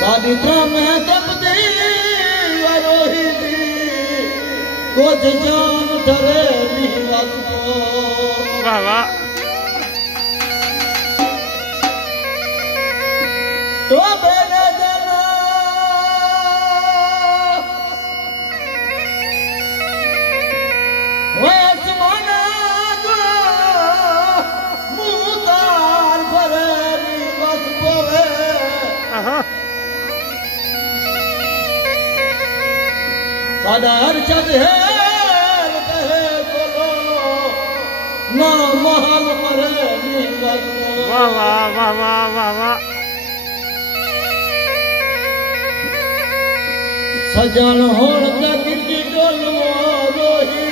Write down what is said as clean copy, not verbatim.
सादित्रा में तपती वरोही दी कुछ जान धरे नहीं वासो वाह वाह तो बेने जना वो आसमाना जो मुतार भरे नहीं वासो सादा अर्शद है कहे बोलो ना महल मरे नहीं वासो वाह वाह वाह वाह वाह वाह सजन होण तक की डोलवा रोही